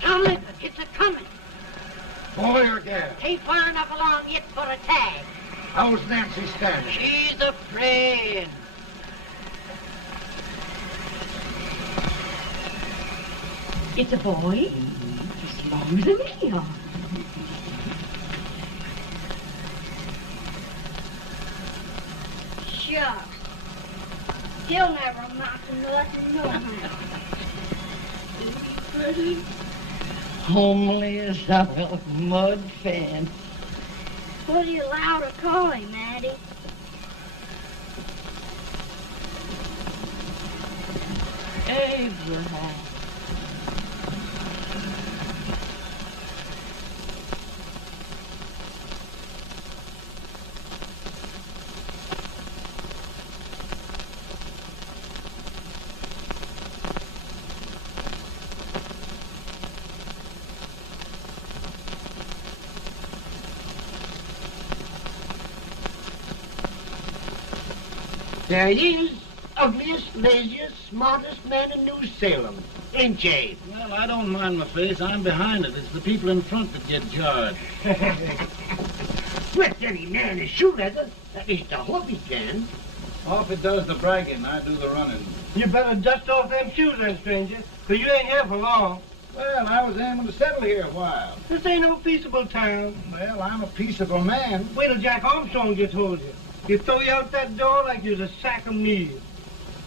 Tomlin, it's a-coming. Boy or gal? Ain't far enough along yet for a tag. How's Nancy standing? She's a praying. It's a boy. Just as long as a knee. Shucks. He'll never amount to nothing, no how. Pretty. Homely as a mud fan. What are you allowed to call him, Addie? Abraham. There he is, ugliest, laziest, smartest man in New Salem, ain't ye? Well, I don't mind my face. I'm behind it. It's the people in front that get jarred. Let any man his shoe leather, at least I hope he can. Off it does the bragging, I do the running. You better dust off them shoes then, stranger, 'cause you ain't here for long. Well, I was aiming to settle here a while. This ain't no peaceable town. Well, I'm a peaceable man. Wait till Jack Armstrong gets hold of you. He'll throw you out that door like you're a sack of meal.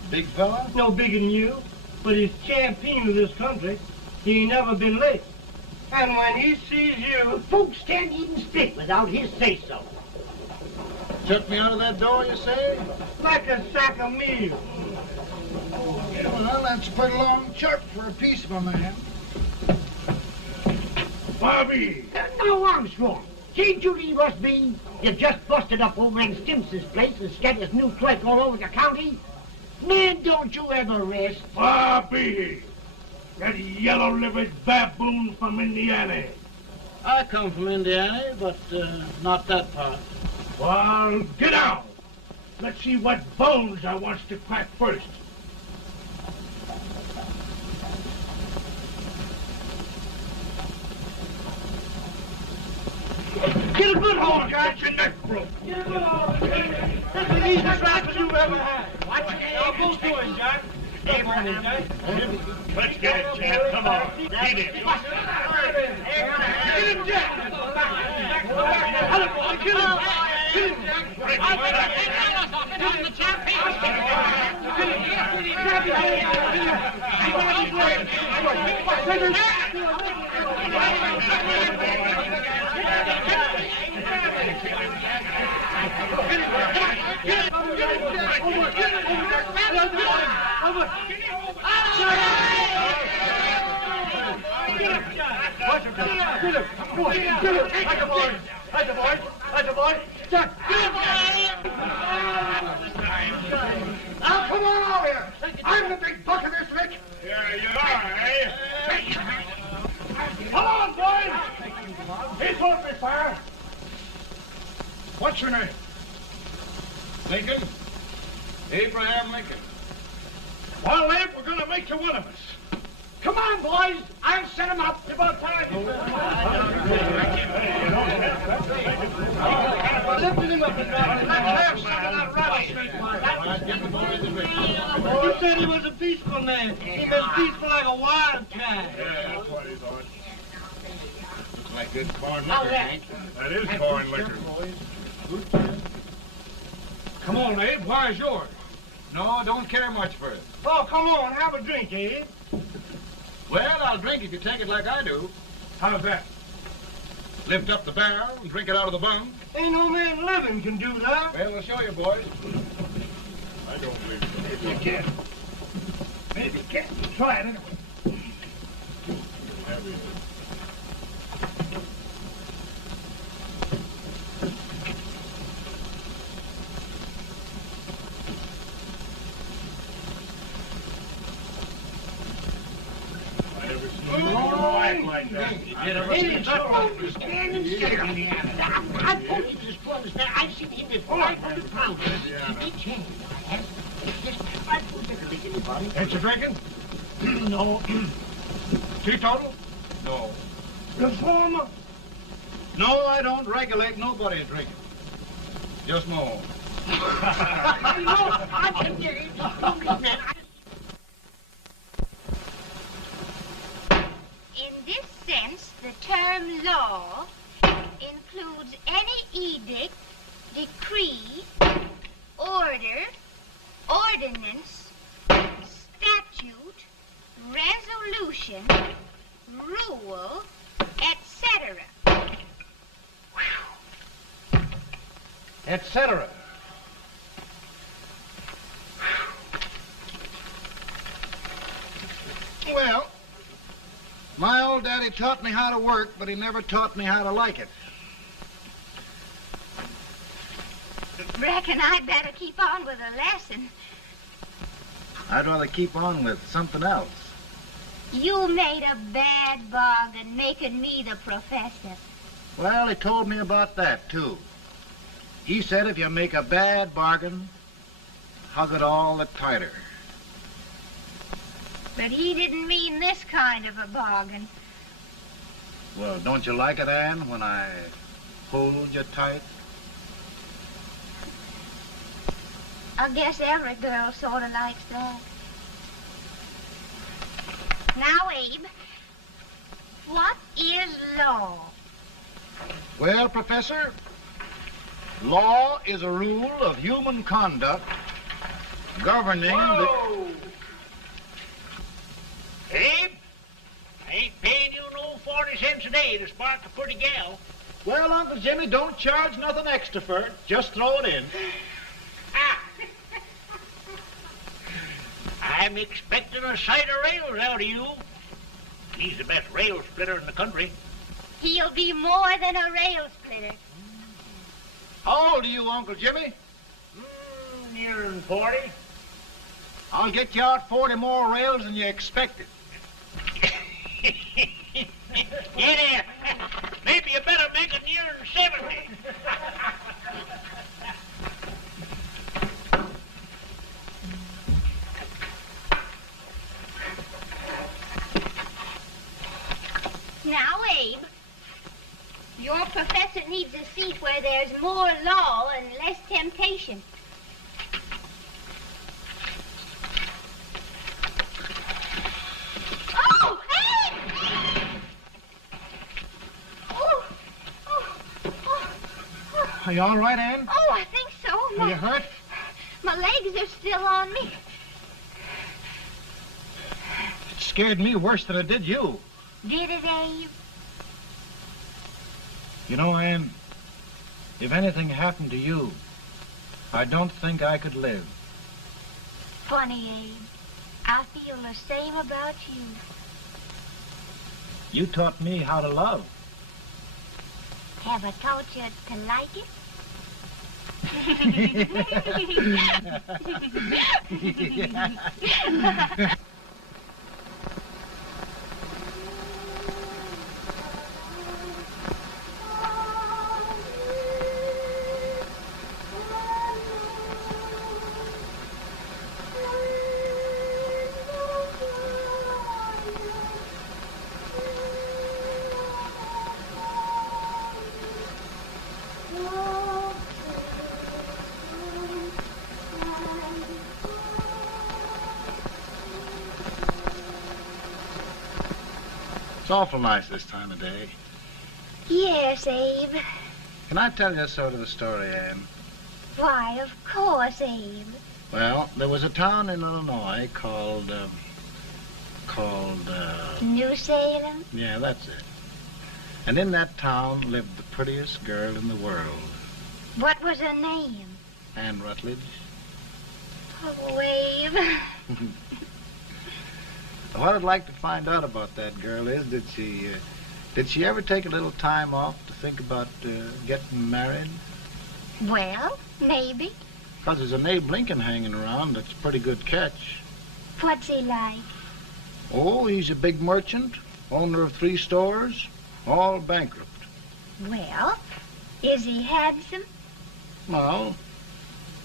Big fella? No bigger than you, but he's champion of this country. He ain't never been late. And when he sees you... Folks can't even speak without his say-so. Took me out of that door, you say? like a sack of meal. Well, that's a pretty long chirp for a peaceable man. Bobby! Now, Armstrong, can't you leave us be? You've just busted up old man Stimpson's place and scattered new clerk all over the county. Man, don't you ever rest. Bobby! That yellow-livered baboon from Indiana. I come from Indiana, but not that part. Well, get out. Let's see what bones I wants to crack first. Get a good hold, Jack. Get your neck broke. Get a good hold. That's the easiest rifle you've ever had. Watch it. Now, go to it, Jack. Abraham, Jack. Let's get it, Jack. Come on. Beat it. Get him, Jack. Hello, boy. Kill him. Kill him, Jack. Break his back. Now, come on over here. I'm the big buck of this lick. Yeah, you are, eh? Come on, boys. He's open fire. What's your name? Lincoln? Abraham Lincoln. Well, Abe, we're gonna make you one of us. Come on, boys. I'll set him up. It's about time. Lifted him up and down. Let's have some of that rattlesnake. You said he was a peaceful man. He was peaceful like a wildcat. Yeah, that's what he's on. Looks like good corn How's liquor, that? Hank. That is corn liquor. Come on, Abe. Where's yours? No, don't care much for it. Oh, come on. Have a drink, Abe. Well, I'll drink if you take it like I do. How's that? Lift up the barrel and drink it out of the bung. Ain't no man living can do that. Well, I'll show you, boys. I don't believe so. Maybe you can. Maybe you can. Try it anyway. act like that. Stand and stare on the animal. I've told you this for understand. I've seen him with 500 pounds. Each hand, I have. It's just 500 to anybody. Ain't you drinking? No. Teetotal? No. Reformer. No, I don't regulate nobody drinking. Just my own. No, I can get it. Man, In this sense, the term law includes any edict, decree, order, ordinance, statute, resolution, rule, etc. Etc. Well, my old daddy taught me how to work, but he never taught me how to like it. Reckon I'd better keep on with the lesson. I'd rather keep on with something else. You made a bad bargain making me the professor. Well, he told me about that, too. He said if you make a bad bargain, hug it all the tighter. But he didn't mean this kind of a bargain. Well, don't you like it, Anne, when I hold you tight? I guess every girl sort of likes that. Now, Abe, what is law? Well, Professor, law is a rule of human conduct governing Whoa! Abe, I ain't paying you no 40 cents a day to spark a pretty gal. Well, Uncle Jimmy, don't charge nothing extra for it. Just throw it in. Ah! I'm expecting a sight of rails out of you. He's the best rail splitter in the country. He'll be more than a rail splitter. How old are you, Uncle Jimmy? Nearing 40. I'll get you out 40 more rails than you expected. Yeah, maybe you better make it nearing 70. Now, Abe, your professor needs a seat where there's more law and less temptation. Oh, Abe! Oh, oh, oh, oh. Are you all right, Anne? Oh, I think so. Are you hurt? My legs are still on me. It scared me worse than it did you. Did it, Abe? You know, Anne, if anything happened to you, I don't think I could live. Funny, Abe. I feel the same about you. You taught me how to love. Have I taught you to like it? It's awful nice this time of day. Yes, Abe. Can I tell you sort of a story, Anne? Why, of course, Abe. Well, there was a town in Illinois called, New Salem? yeah, that's it. And in that town lived the prettiest girl in the world, What was her name? Anne Rutledge. Oh, Abe. What I'd like to find out about that girl is, did she ever take a little time off to think about getting married? Well, maybe. Because there's an Abe Lincoln hanging around that's a pretty good catch. What's he like? Oh, he's a big merchant, owner of 3 stores, all bankrupt. Well, is he handsome? Well,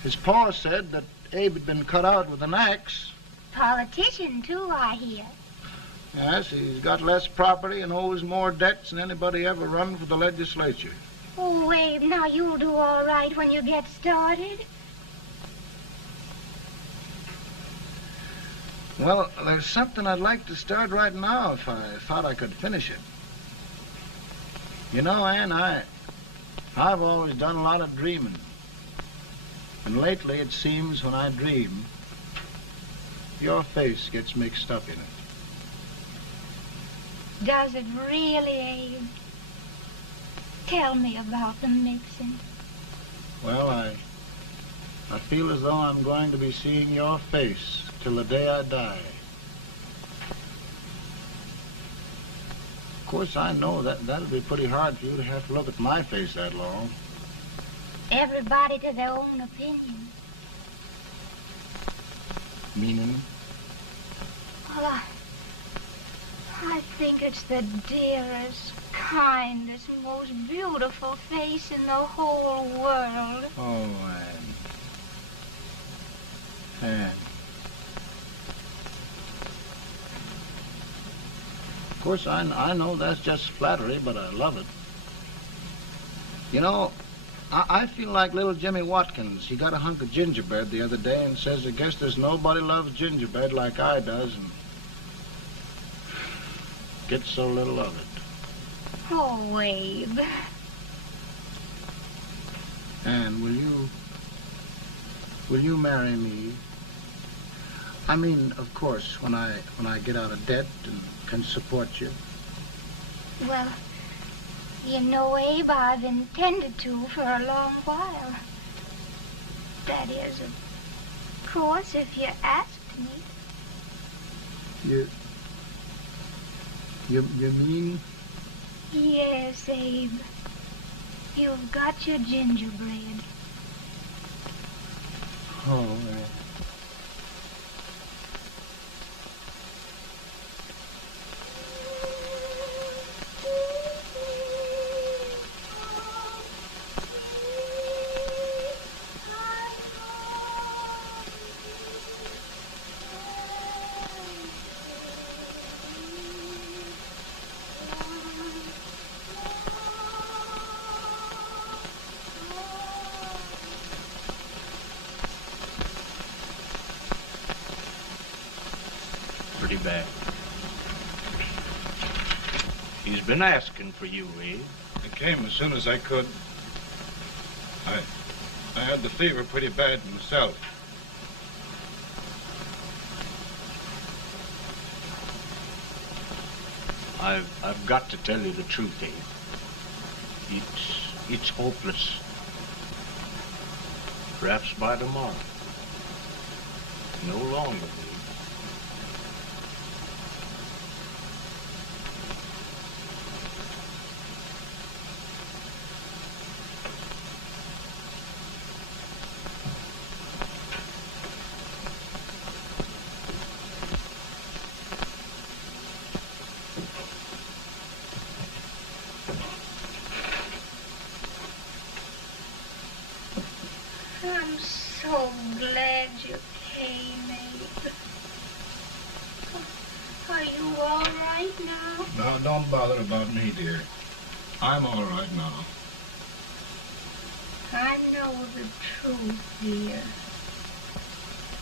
his pa said that Abe had been cut out with an axe. Politician, too, I hear. Yes, he's got less property and owes more debts than anybody ever run for the legislature. Oh, Abe, now you'll do all right when you get started. Well, there's something I'd like to start right now if I thought I could finish it. You know, Ann, I've always done a lot of dreaming. And lately it seems when I dream, your face gets mixed up in it. Does it really, Abe? Tell me about the mixing. Well, I feel as though I'm going to be seeing your face till the day I die. Of course, I know that'll be pretty hard for you to have to look at my face that long. Everybody to their own opinion. Meaning? Well, I think it's the dearest, kindest, most beautiful face in the whole world. Oh, Ann. Of course, I know that's just flattery, but I love it. You know, I feel like little Jimmy Watkins. He got a hunk of gingerbread the other day and says, I guess there's nobody loves gingerbread like I does, and gets so little of it. Oh, Abe. Ann, will you marry me? I mean, of course, when I get out of debt and can support you. Well, you know, Abe, I've intended to for a long while. That is, of course, if you asked me. You mean? Yes, Abe. You've got your gingerbread. Oh, Pretty bad. He's been asking for you, Abe. I came as soon as I could. I had the fever pretty bad myself. I've got to tell you the truth, Abe. It's hopeless. Perhaps by tomorrow. No longer, Abe. I'm so glad you came, Abe. Are you all right now? No, don't bother about me, dear. I'm all right now. I know the truth, dear.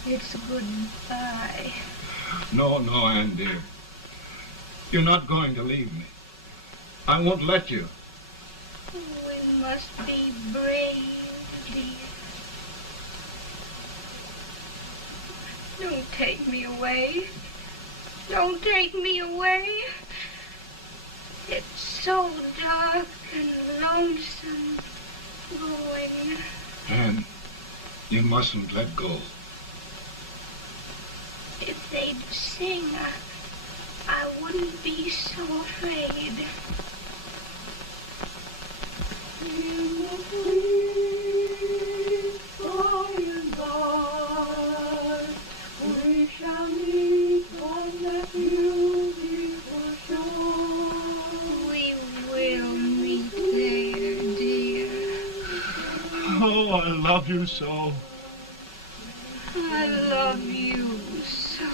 It's goodbye. No, Ann, dear. You're not going to leave me. I won't let you. We must be brave, dear. Don't take me away. Don't take me away. It's so dark and lonesome going. Ann, you mustn't let go. If they'd sing, I wouldn't be so afraid. By and by, we shall meet on that beautiful shore. Oh, I love you so. I love you so.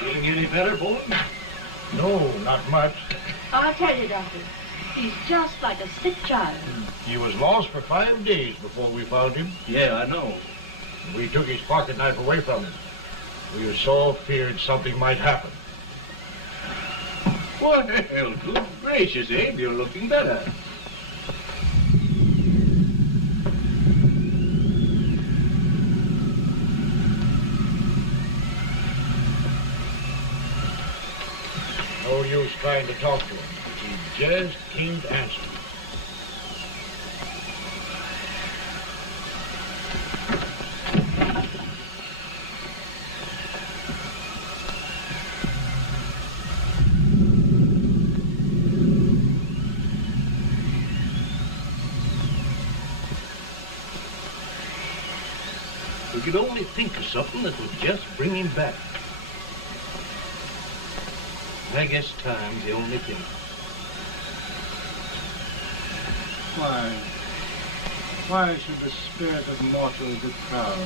Feeling any better, Bolton? No, not much. I'll tell you, Doctor, he's just like a sick child. He was lost for 5 days before we found him. Yeah, I know. We took his pocket knife away from him. We were so feared something might happen. Well, good gracious, Abe, you're looking better. No use trying to talk to him. He just can't answer. We could only think of something that would just bring him back. I guess time's the only thing. Why should the spirit of mortals be proud?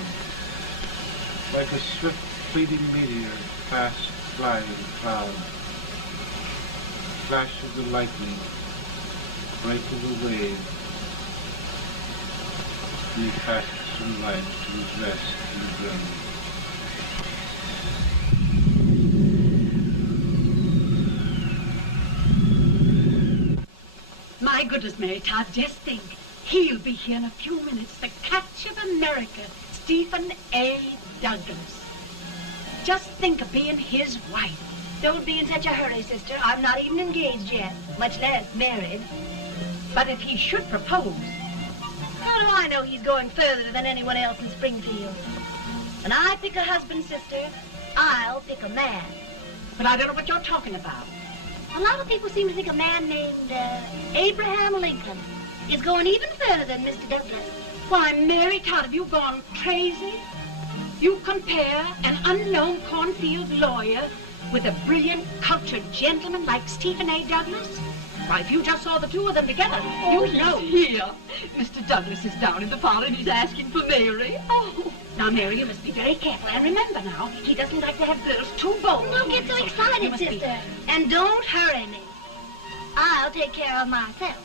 Like a swift fleeting meteor, fast flying cloud. Flash of the lightning, break of the wave. He passes from life to his rest in the grave. My goodness, Mary Todd, just think. He'll be here in a few minutes. The Catch of America, Stephen A. Douglas. Just think of being his wife. Don't be in such a hurry, sister. I'm not even engaged yet, much less married. But if he should propose, How do I know he's going further than anyone else in Springfield? When I pick a husband, sister, I'll pick a man. but I don't know what you're talking about. A lot of people seem to think a man named Abraham Lincoln is going even further than Mr. Douglas. Why, Mary Todd, have you gone crazy? You compare an unknown cornfield lawyer with a brilliant, cultured gentleman like Stephen A. Douglas? Why, if you just saw the two of them together, you'd know. Here. Mr. Douglas is down in the parlor and he's asking for Mary. Oh, now, Mary, you must be very careful. And remember now, he doesn't like to have girls too bold. Don't get so You excited, must be- sister. And don't hurry me. I'll take care of myself.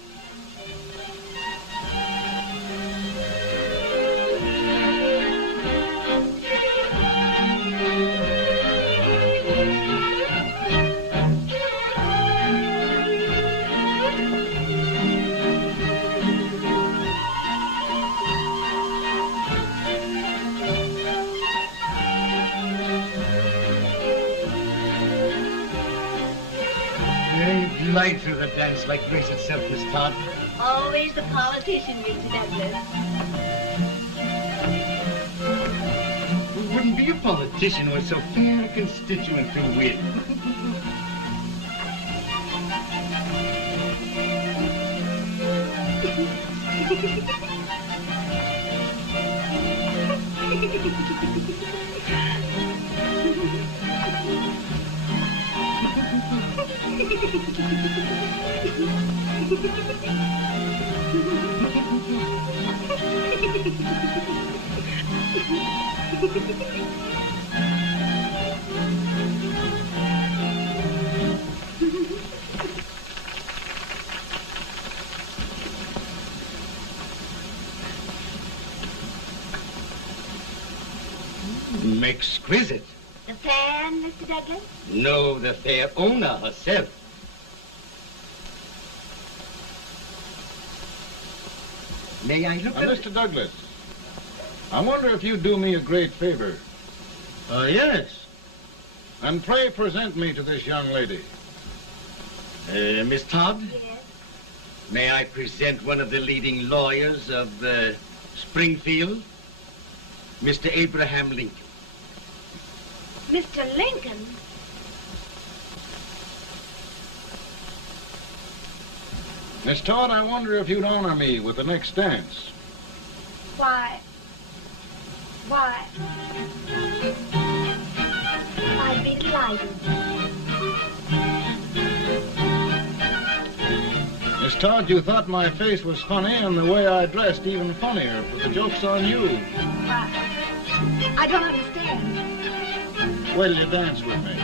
Glide through the dance like grace itself, Miss Todd. Always the politician, Mr. Douglas. We wouldn't be a politician with so fair a constituent to win. Exquisite. The fan, Mr. Douglas? No, the fair owner herself. May I look at it? Mr. Douglas, I wonder if you'd do me a great favor. Yes. And pray present me to this young lady. Miss Todd? Yes. May I present one of the leading lawyers of Springfield, Mr. Abraham Lincoln. Mr. Lincoln? Miss Todd, I wonder if you'd honor me with the next dance. Why? I'd be delighted. Miss Todd, you thought my face was funny and the way I dressed even funnier, but the joke's on you. I don't understand. Wait till you dance with me.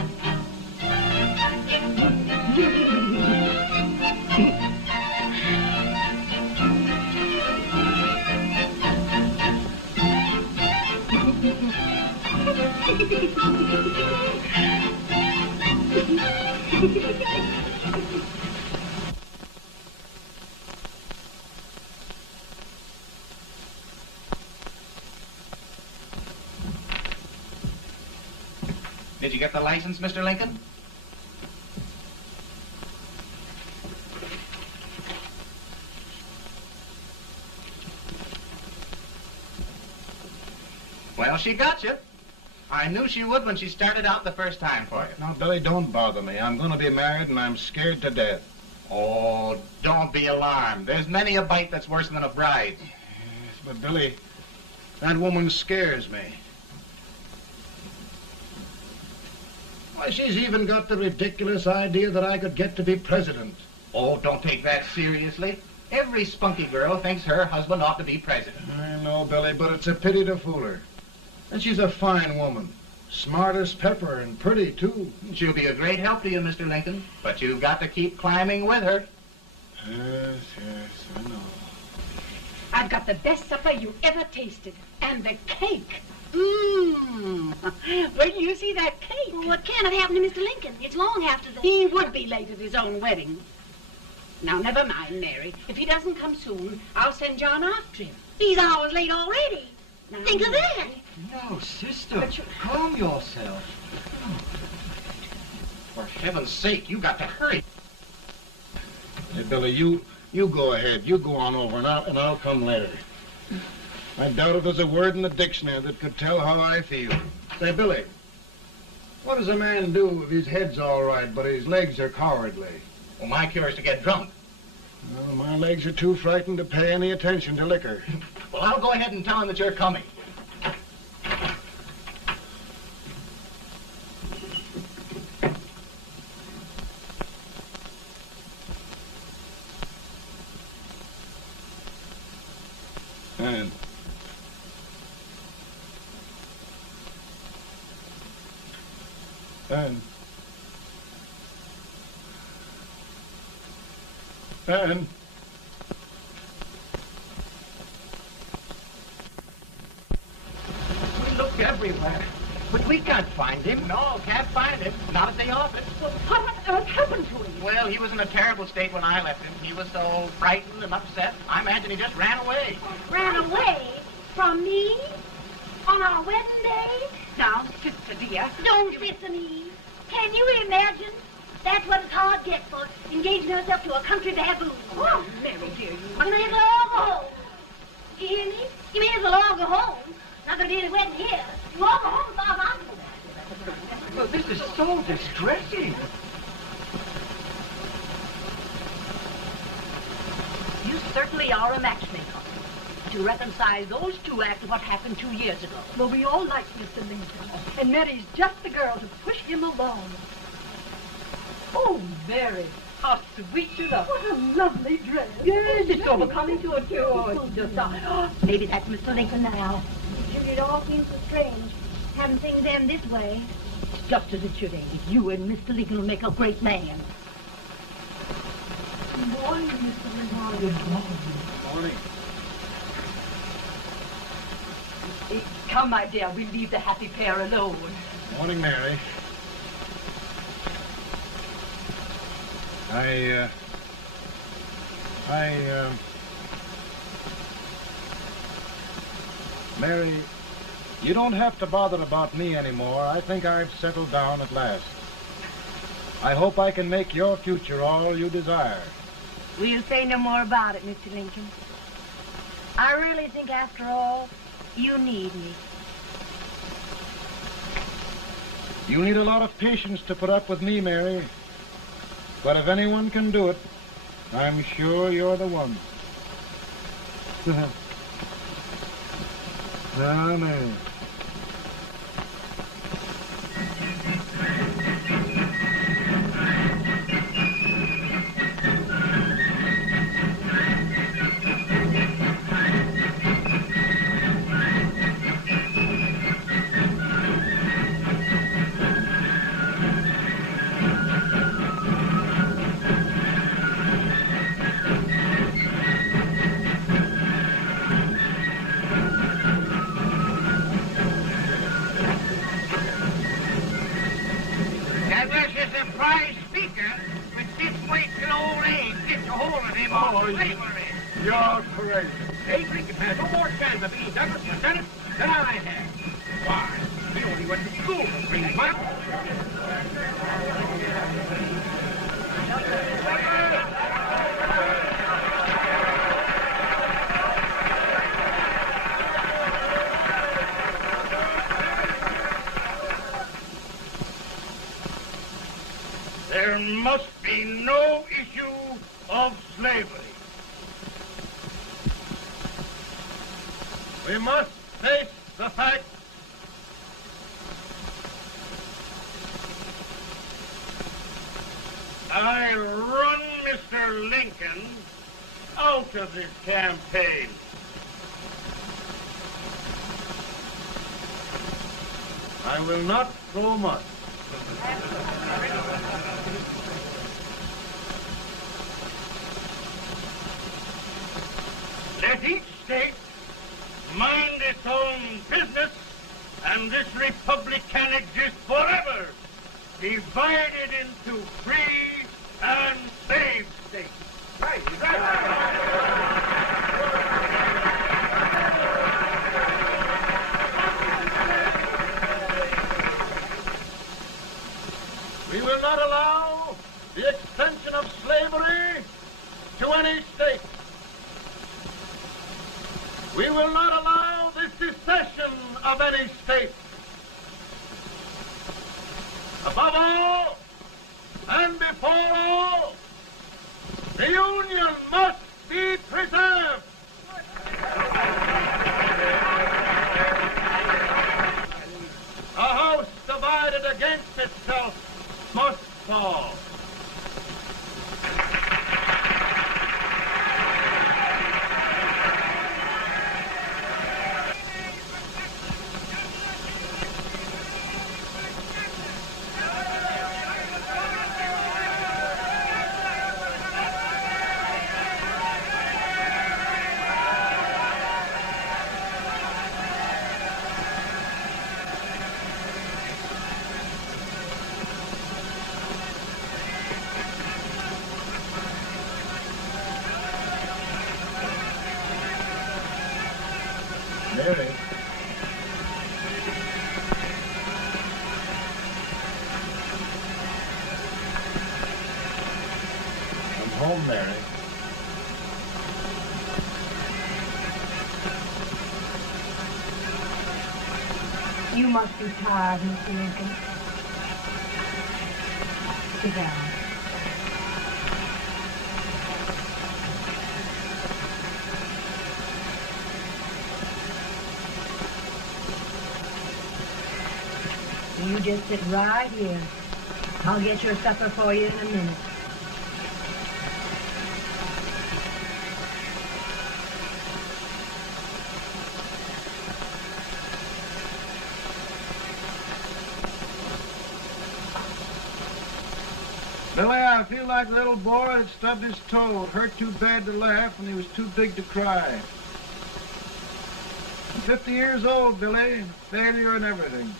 Did you get the license, Mr. Lincoln? Well, she got you. I knew she would when she started out the first time for you. Now, Billy, don't bother me. I'm going to be married and I'm scared to death. Oh, don't be alarmed. There's many a bite that's worse than a bride. Yes, but Billy, that woman scares me. Why, she's even got the ridiculous idea that I could get to be president. Oh, don't take that seriously. Every spunky girl thinks her husband ought to be president. I know, Billy, but it's a pity to fool her. And she's a fine woman. Smart as pepper and pretty, too. She'll be a great help to you, Mr. Lincoln. But you've got to keep climbing with her. Yes, I know. I've got the best supper you ever tasted. And the cake. Mmm. Wait till you see that cake. Well, what can have happened to Mr. Lincoln? It's long after the... He would be late at his own wedding. Now, never mind, Mary. If he doesn't come soon, I'll send John after him. He's hours late already. Now, Think of that. No, sister, calm yourself. For heaven's sake, you got to hurry. Hey, Billy, you go ahead. You go on over, and I'll come later. I doubt if there's a word in the dictionary that could tell how I feel. Say, Billy, what does a man do if his head's all right, but his legs are cowardly? Well, my cure is to get drunk. Well, my legs are too frightened to pay any attention to liquor. Well, I'll go ahead and tell him that you're coming. And We looked everywhere, but we can't find him. No, can't find him. Not at the office. Well, what on earth happened to him? Well, he was in a terrible state when I left him. He was so frightened and upset. I imagine he just ran away. Ran away from me on our wedding day? Now, sister dear. Don't listen to me. Can you imagine? That's what it's hard get for engaging herself to a country baboon. Oh, Mary dear, you... You may as well all go home. You hear me? You may as well all go home. Not gonna be any wedding here. You all go home as far as I'm concerned. Well, this is so distressing. You certainly are a matchmaker. To reconcile those two after what happened 2 years ago. Well, we all like Mr. Lincoln, and Mary's just the girl to push him along. Oh, Mary, how sweet you look. What a lovely dress. Yes, it's overcoming to it, too. Oh, it's just... maybe that's Mr. Lincoln now. Judy, it all seems so strange. Having things end this way. It's just as it should end. You and Mr. Lincoln will make a great man. Good morning, Mr. Lincoln. Good morning. Morning. Come, my dear, we'll leave the happy pair alone. Morning, Mary. Mary, you don't have to bother about me anymore. I think I've settled down at last. I hope I can make your future all you desire. We'll say no more about it, Mr. Lincoln. I really think, after all, you need me. You need a lot of patience to put up with me, Mary. But if anyone can do it, I'm sure you're the one. Amen. Douglas is a prize speaker, but this way till old age gets a hold of him on slavery. You're crazy. Abe Lincoln has no more chance of being Douglas for Senate than I have. Why? We only went to school for 3 months. There must be no issue of slavery. We must face the fact I run Mr. Lincoln out of this campaign. I will not throw much. Let each state mind its own business, and this republic can exist forever, divided into free and slave states. Right, We will not allow the extension of slavery to any state. We will not allow the secession of any state. Above all, and before all, the Union must be preserved. A house divided against itself must fall. Mary. I'm home, Mary. You must be tired, Mr. Lincoln. Sit down. You just sit right here. I'll get your supper for you in a minute. Billy, I feel like a little boy that stubbed his toe. It hurt too bad to laugh, and he was too big to cry. I'm 50 years old, Billy. Failure and everything.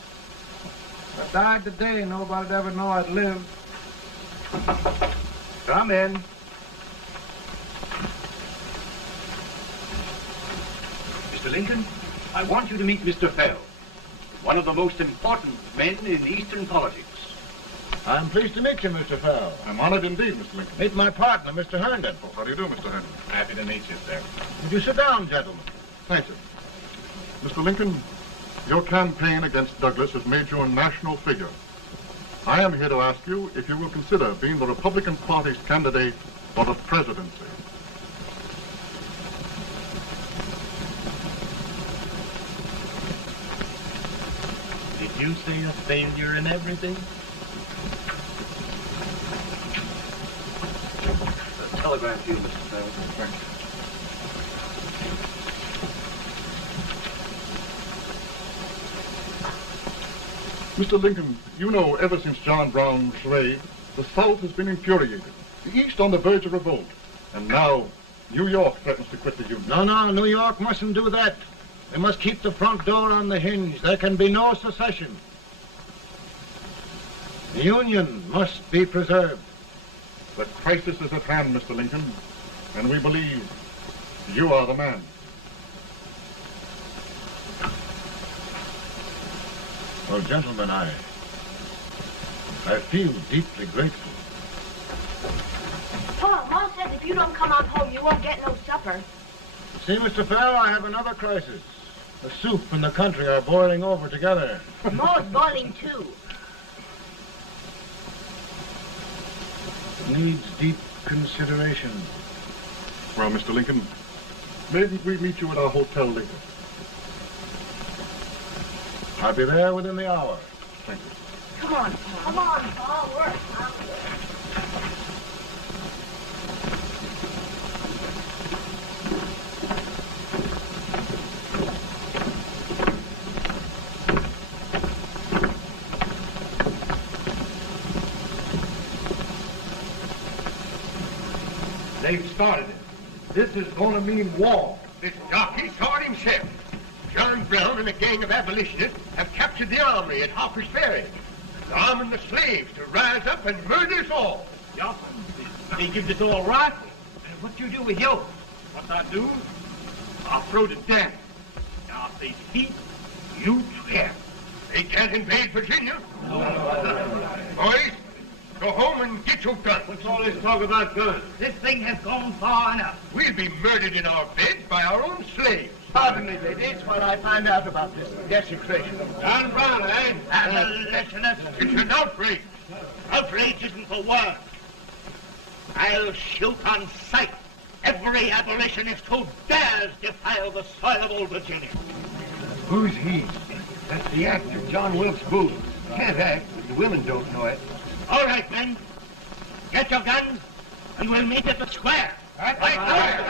If I died today, nobody'd ever know I'd lived. Come in. Mr. Lincoln, I want you to meet Mr. Fell, one of the most important men in Eastern politics. I'm pleased to meet you, Mr. Farrell. I'm honored indeed, Mr. Lincoln. Meet my partner, Mr. Herndon. Oh, how do you do, Mr. Herndon? Happy to meet you, sir. Would you sit down, gentlemen? Thank you. Mr. Lincoln, your campaign against Douglas has made you a national figure. I am here to ask you if you will consider being the Republican Party's candidate for the presidency. Did you say a failure in everything? A telegram to you, Mr. Farrell. Thank you. Mr. Lincoln, you know ever since John Brown slaved, the South has been infuriated. The East on the verge of revolt. And now, New York threatens to quit the Union. No, New York mustn't do that. They must keep the front door on the hinge. There can be no secession. The Union must be preserved. The crisis is at hand, Mr. Lincoln, and we believe you are the man. Well, gentlemen, I feel deeply grateful. Paul, Mom says if you don't come on home, you won't get no supper. See, Mr. Farrell, I have another crisis. The soup and the country are boiling over together. Ma's boiling too. It needs deep consideration. Well, Mr. Lincoln, maybe we meet you at our Hotel Lincoln. I'll be there within the hour. Thank you. Come on, Paul. Come on, Paul. Work. They've started it. This is going to mean war. This jockey saw it himself. John Brown and a gang of abolitionists have captured the armory at Harper's Ferry. They're arming the slaves to rise up and murder us all. Yeah, they give us all rifles. And what you do with yours? What I do? I'll throw the dam. Now, if they speak, you swear. They can't invade Virginia. Boys, go home and get your guns. What's all this talk about guns? This thing has gone far enough. We'll be murdered in our beds by our own slaves. Pardon me, ladies, while I find out about this desecration. John Brown, eh? Abolitionist. It's an outrage. Outrage isn't the word. I'll shoot on sight every abolitionist who dares defile the soil of Old Virginia. Who's he? That's the actor, John Wilkes Booth. Can't act, but the women don't know it. All right, men. Get your guns, and we'll meet at the square. At the square!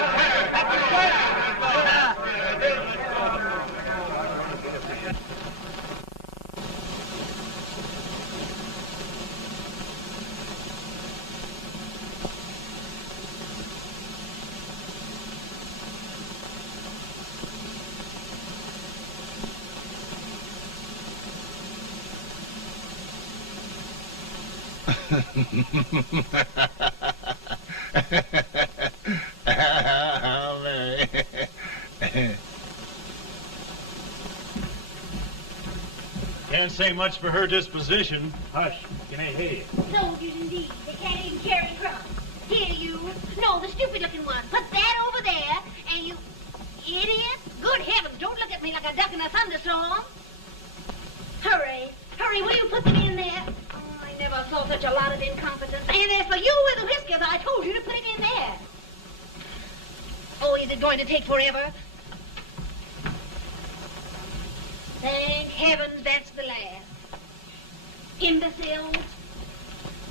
Can't say much for her disposition. Hush, can I hear you? Soldiers indeed. They can't even carry crumbs. Here, you. No, the stupid-looking one. Put that over there, and you... Idiot. Good heavens, don't look at me like a duck in a thunderstorm. Hurry. Hurry, will you put them in there? Oh, I never saw such a lot of incompetence. And as for you with the whiskers, I told you to put it in there. Oh, is it going to take forever? Thank heavens that's the last. Imbeciles.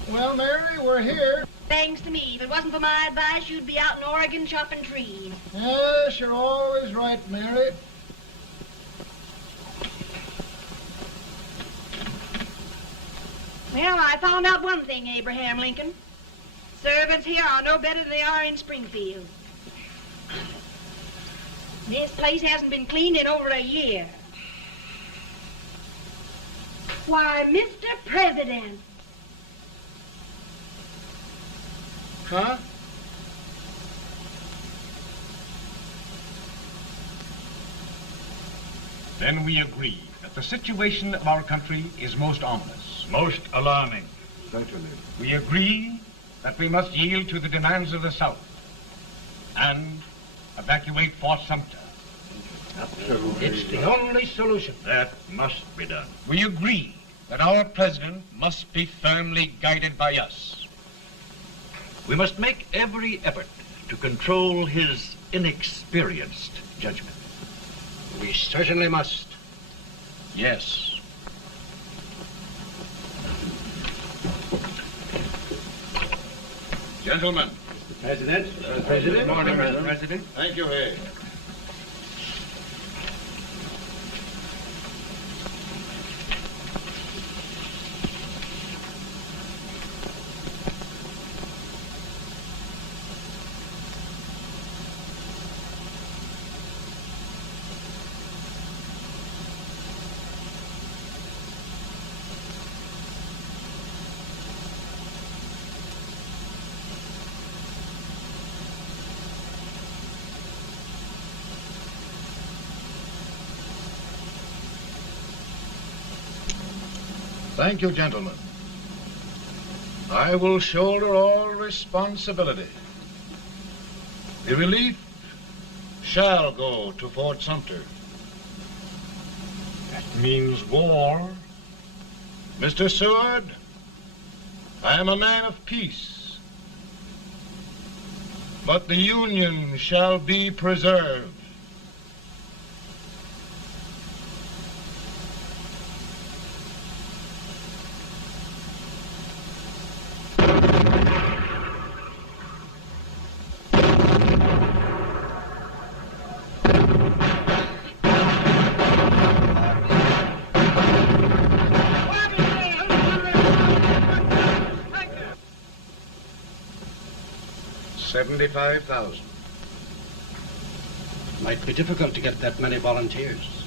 Well, Mary, we're here. Thanks to me. If it wasn't for my advice, you'd be out in Oregon chopping trees. Yes, you're always right, Mary. Well, I found out one thing, Abraham Lincoln. Servants here are no better than they are in Springfield. This place hasn't been cleaned in over a year. Why, Mr. President. Huh? Then we agree that the situation of our country is most ominous. Most alarming. Certainly. We agree that we must yield to the demands of the South and evacuate Fort Sumter. Absolutely. It's the only solution. That must be done. We agree that our president must be firmly guided by us. We must make every effort to control his inexperienced judgment. We certainly must. Yes. Gentlemen. President. Good morning, Mr. President. Thank you, Hay. Thank you, gentlemen. I will shoulder all responsibility. The relief shall go to Fort Sumter. That means war. Mr. Seward, I am a man of peace. But the Union shall be preserved. $75,000. Might be difficult to get that many volunteers.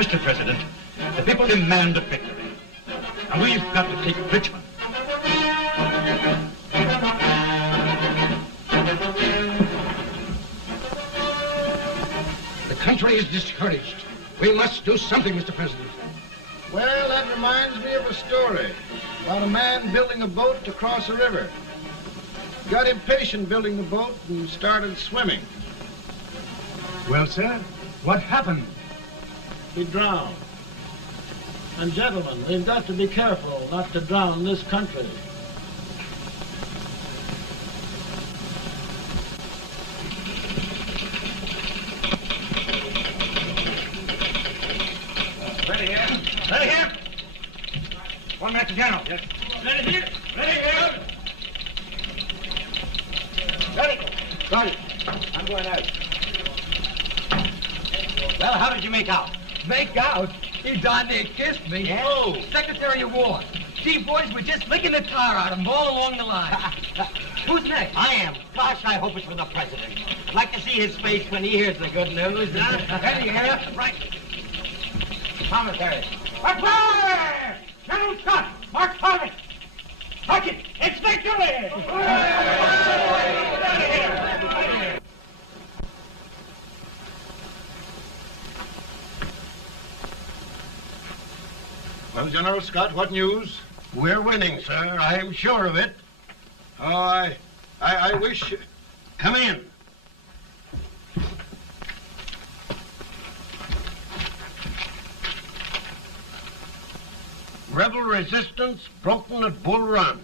Mr. President, the people demand a victory. And we've got to take Richmond. The country is discouraged. We must do something, Mr. President. Well, that reminds me of a story about a man building a boat to cross a river. He got impatient building the boat and started swimming. Well, sir, what happened? He drowned. And gentlemen, we've got to be careful not to drown this country. Ready here. Ready here. 1 minute to General. Yes. Ready here. Ready here. Ready. Ready. I'm going out. Well, how did you make out? Make out? He darn near kissed me. Yeah? Oh, Secretary of War. Gee, boys, we're just licking the tar out of him all along the line. Who's next? I am. Gosh, I hope it's for the president. I'd like to see his face when he hears the good news, huh? Ready here. Right. Commissary. McClure! General Scott! Mark Thomas! Sergeant, it's victory! Well, General Scott, what news? We're winning, sir. I'm sure of it. Oh, I wish... Come in. Rebel resistance broken at Bull Run.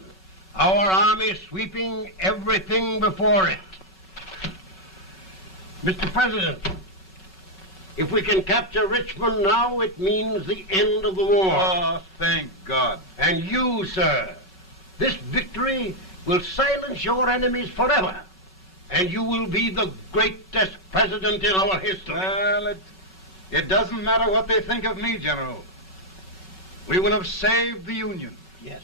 Our army sweeping everything before it. Mr. President, if we can capture Richmond now, it means the end of the war. Oh, thank God. And you, sir, this victory will silence your enemies forever. And you will be the greatest president in our history. Well, it doesn't matter what they think of me, General. We will have saved the Union. Yes.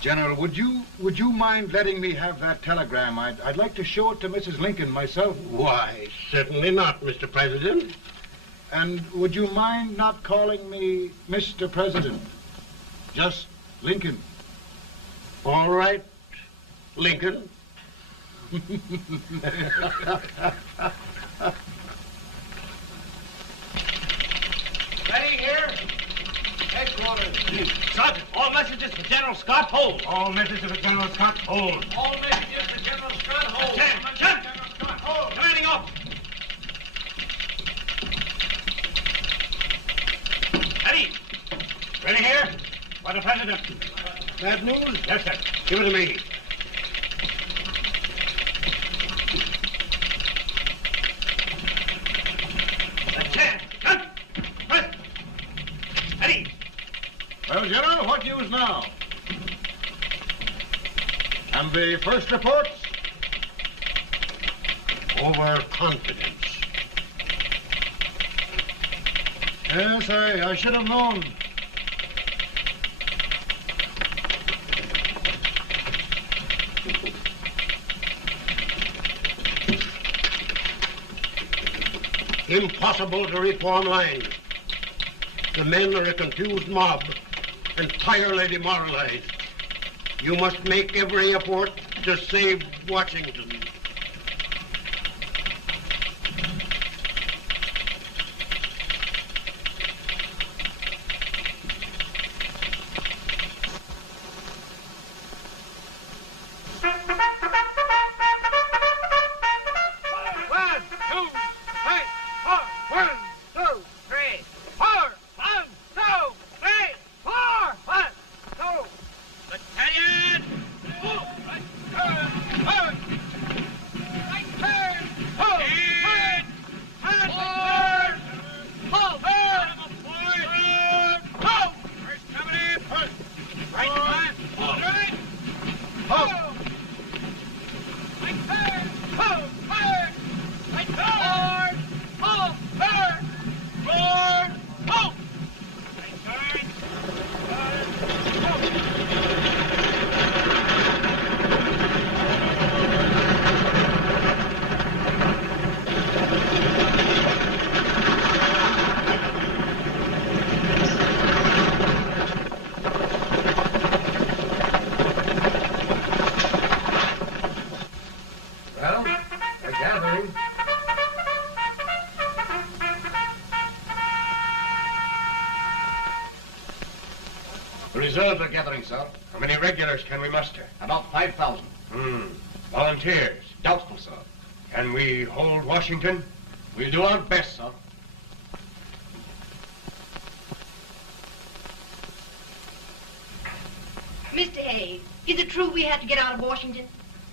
General, would you mind letting me have that telegram? I'd like to show it to Mrs. Lincoln myself. Why, certainly not, Mr. President. And would you mind not calling me Mr. President? Just Lincoln. All right, Lincoln. Ready here. Headquarters. Sergeant, all messages for General Scott, hold. All messages for General Scott, hold. All messages for General Scott, hold. General Scott, hold. Commanding officer. Ready. Ready here. For the President. Bad news? Yes, sir. Give it to me. Well, General, what news now? And the first reports? Overconfidence. Yes, I should have known. Impossible to reform lines. The men are a confused mob, entirely demoralized. You must make every effort to save Washington. Reserves are gathering, sir. How many regulars can we muster? About 5,000. Volunteers? Doubtful, sir. Can we hold Washington? We'll do our best, sir. Mr. Hayes, is it true we have to get out of Washington?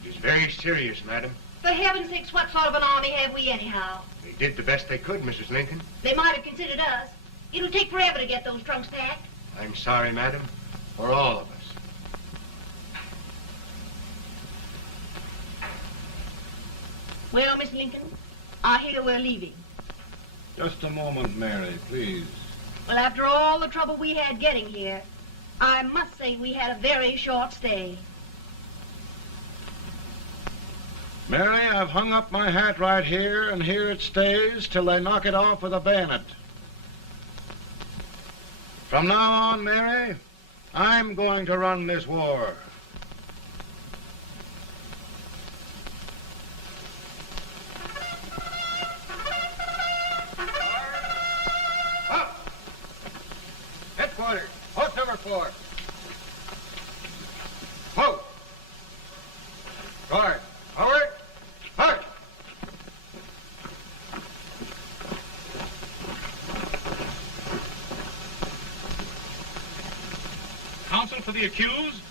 It's very serious, madam. For heaven's sakes, what sort of an army have we anyhow? They did the best they could, Mrs. Lincoln. They might have considered us. It'll take forever to get those trunks packed. I'm sorry, madam, for all of us. Well, Miss Lincoln, I hear we're leaving. Just a moment, Mary, please. Well, after all the trouble we had getting here, I must say we had a very short stay. Mary, I've hung up my hat right here, and here it stays till they knock it off with a bayonet. From now on, Mary, I'm going to run this war. Headquarters, post number 4. Whoa! Guard, forward, march! Counsel for the accused,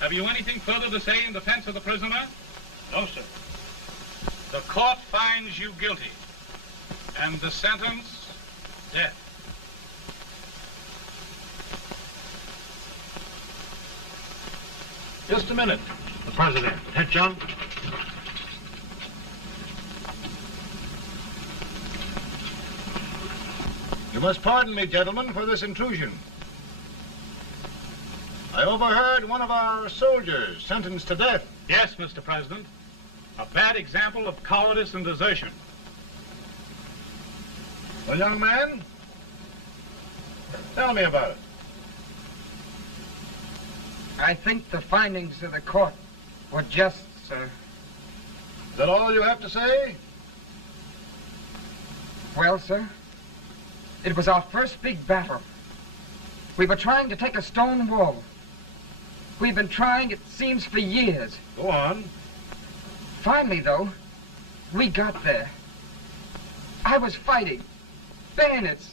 have you anything further to say in defense of the prisoner? No, sir. The court finds you guilty, and the sentence, death. Just a minute. The President. Head, John. You must pardon me, gentlemen, for this intrusion. I overheard one of our soldiers sentenced to death. Yes, Mr. President. A bad example of cowardice and desertion. Well, young man, tell me about it. I think the findings of the court were just, sir. Is that all you have to say? Well, sir, it was our first big battle. We were trying to take a stone wall. We've been trying, it seems, for years. Go on. Finally, though, we got there. I was fighting. Bayonets.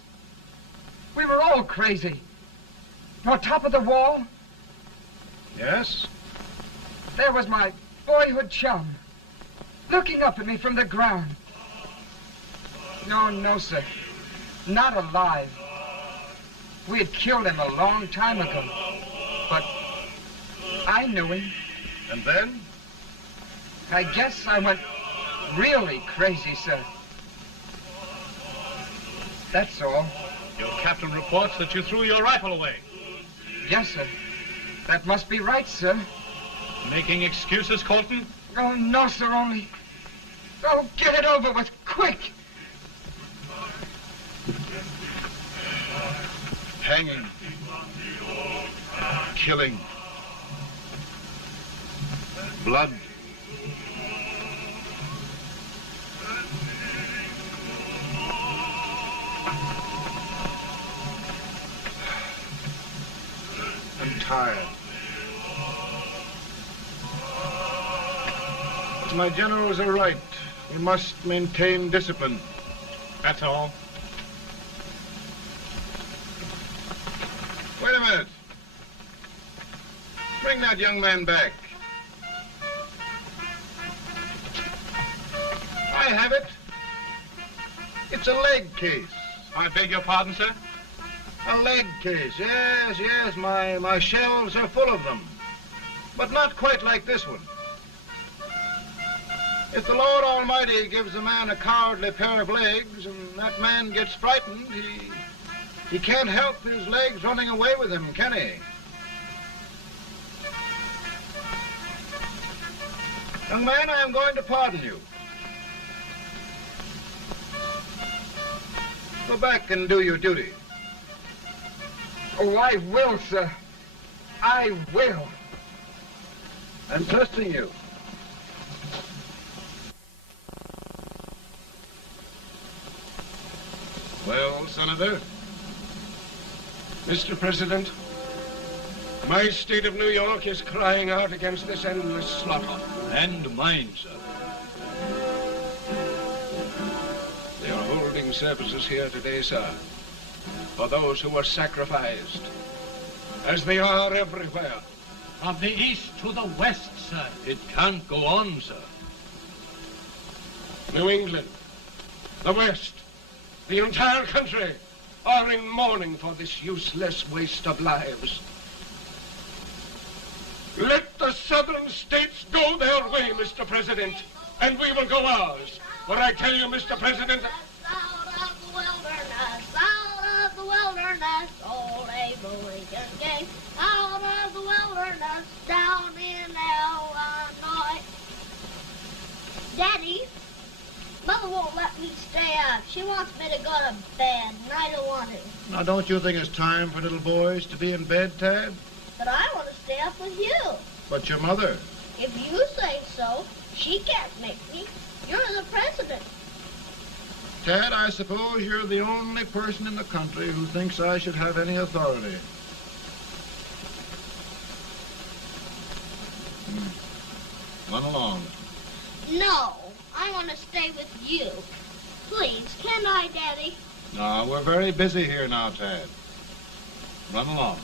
We were all crazy. On top of the wall, Yes? there was my boyhood chum, looking up at me from the ground. No, sir. Not alive. We had killed him a long time ago. But I knew him. And then? I guess I went really crazy, sir. That's all. Your captain reports that you threw your rifle away. Yes, sir. That must be right, sir. Making excuses, Colton? Oh, no, sir, only... Oh, get it over with, quick! Hanging. Killing. Blood. I'm tired. But my generals are right. We must maintain discipline. That's all. Wait a minute. Bring that young man back. I have it. It's a leg case. I beg your pardon, sir? A leg case, yes. My shelves are full of them. But not quite like this one. If the Lord Almighty gives a man a cowardly pair of legs and that man gets frightened, he can't help his legs running away with him, can he? Young man, I am going to pardon you. Go back and do your duty. Oh, I will, sir. I will. I'm trusting you. Well, Senator? Mr. President, My state of New York is crying out against this endless slaughter. And mine, sir. They are holding services here today, sir, for those who were sacrificed, as they are everywhere. From the east to the west, sir. It can't go on, sir. New England, the West, the entire country are in mourning for this useless waste of lives. Let the southern states go their way, Mr. President, and we will go ours. For I tell you, Mr. President, Out of the wilderness, old Abraham Lincoln came. Out of the wilderness, down in Illinois. Daddy, Mother won't let me stay up. She wants me to go to bed, and I don't want to. Now, don't you think it's time for little boys to be in bed, Tad? But I want to stay up with you. But your mother. If you say so, she can't make me. You're the president. Tad, I suppose you're the only person in the country who thinks I should have any authority. Run along. No, I want to stay with you. Please, can I, Daddy? No, we're very busy here now, Tad. Run along.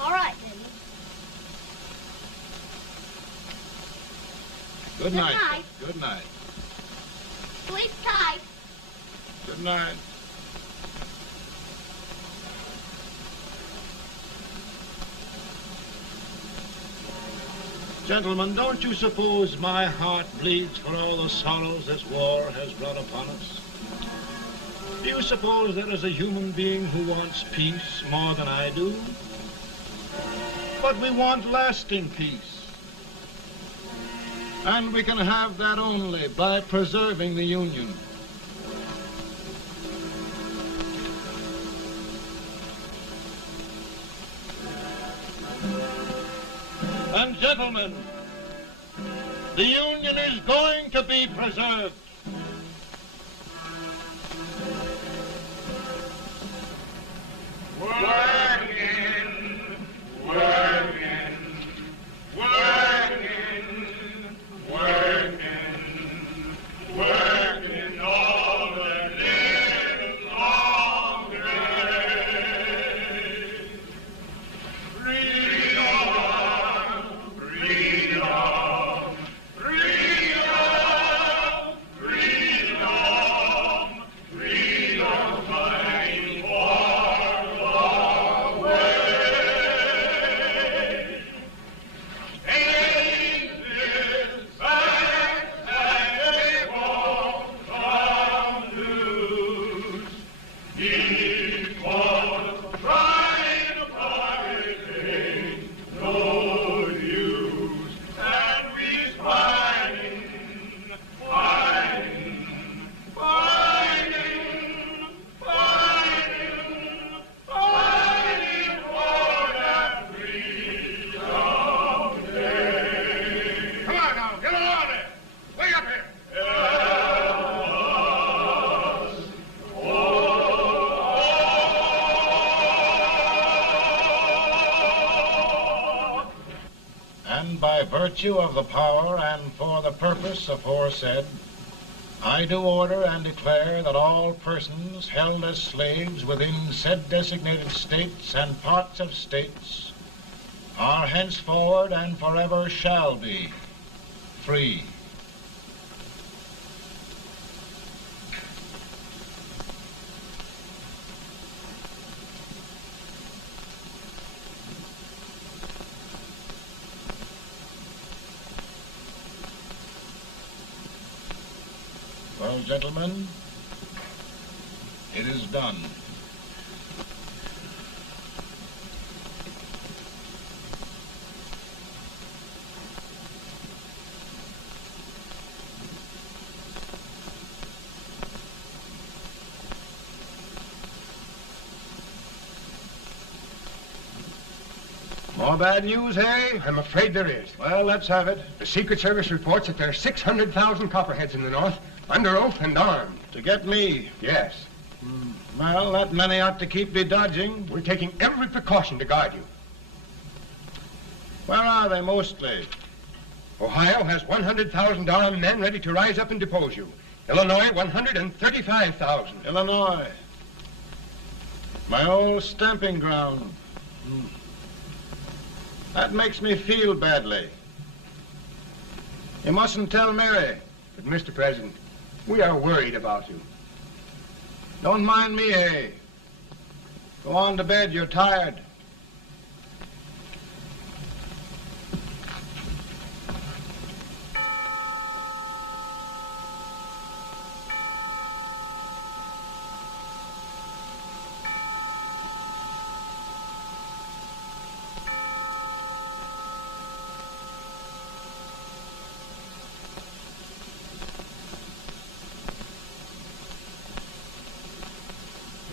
All right, Daddy. Good Good night. night. Good night. Sleep tight. Good night. Gentlemen, don't you suppose my heart bleeds for all the sorrows this war has brought upon us? Do you suppose there is a human being who wants peace more than I do? But we want lasting peace. And we can have that only by preserving the Union. And gentlemen, the Union is going to be preserved. Working, working, working, working, working all the live long day. Freedom, freedom, freedom, freedom, freedom, fighting for the way. Take this back that they won't come loose. People trying to fight ain't no use. And we's fighting, fighting, fighting, fighting, fighting for that freedom day. Come on now, get along there. Way up here. And by virtue of the power and for the purpose aforesaid, I do order and declare that all persons held as slaves within said designated states and parts of states are henceforward and forever shall be free. Well, gentlemen, it is done. More bad news, hey? I'm afraid there is. Well, let's have it. The Secret Service reports that there are 600,000 copperheads in the North, under oath and armed. To get me? Yes. Well, that many ought to keep me dodging. We're taking every precaution to guard you. Where are they mostly? Ohio has 100,000 men ready to rise up and depose you. Illinois, 135,000. Illinois. My old stamping ground. That makes me feel badly. You mustn't tell Mary. But, Mr. President, we are worried about you. Don't mind me, eh? Go on to bed, you're tired.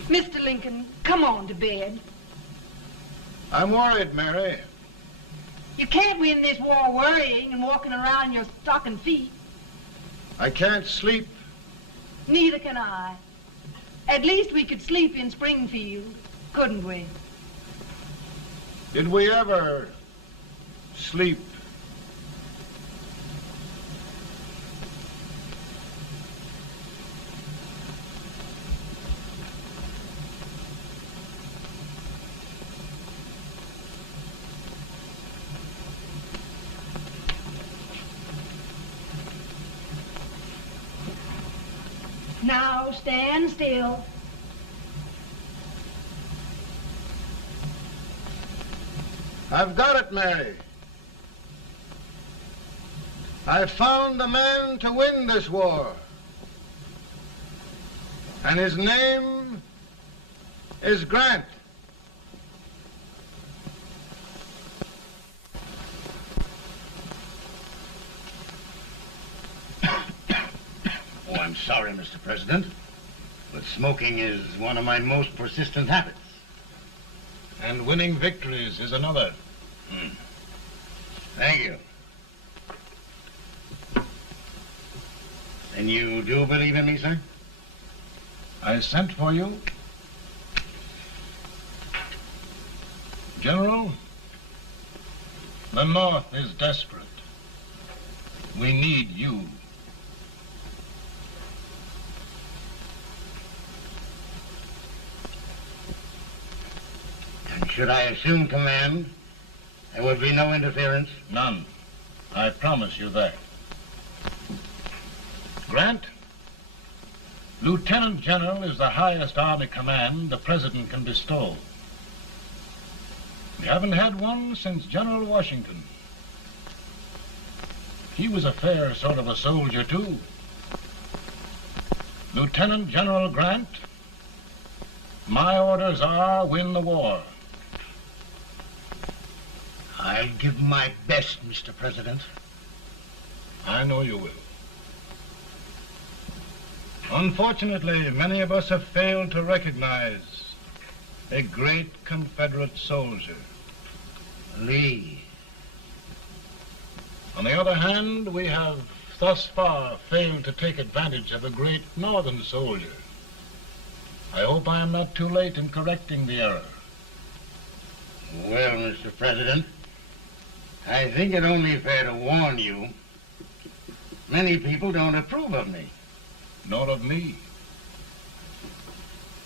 Mr. Lincoln, come on to bed. I'm worried, Mary. You can't win this war worrying and walking around in your stocking feet. I can't sleep. Neither can I. At least we could sleep in Springfield, couldn't we? Did we ever sleep? Now stand still. I've got it, Mary. I've found the man to win this war. And his name is Grant. Oh, I'm sorry, Mr. President, but smoking is one of my most persistent habits. And winning victories is another. Thank you. And you do believe in me, sir? I sent for you. General, the North is desperate. We need you. And should I assume command, there would be no interference? None. I promise you that. Grant, Lieutenant General is the highest army command the President can bestow. We haven't had one since General Washington. He was a fair sort of a soldier, too. Lieutenant General Grant, my orders are win the war. I'll give my best, Mr. President. I know you will. Unfortunately, many of us have failed to recognize a great Confederate soldier, Lee. On the other hand, we have thus far failed to take advantage of a great Northern soldier. I hope I am not too late in correcting the error. Well, Mr. President, I think it only fair to warn you. Many people don't approve of me. Nor of me.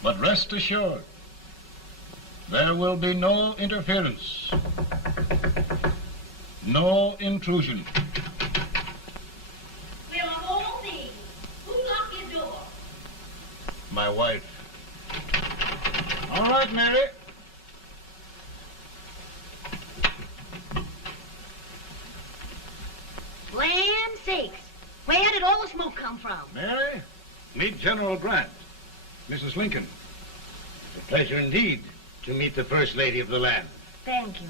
But rest assured, there will be no interference, no intrusion. Well, of all things, who locked your door? My wife. All right, Mary. Land sakes, where did all the smoke come from? Mary, meet General Grant, Mrs. Lincoln. It's a pleasure indeed to meet the First Lady of the land. Thank you.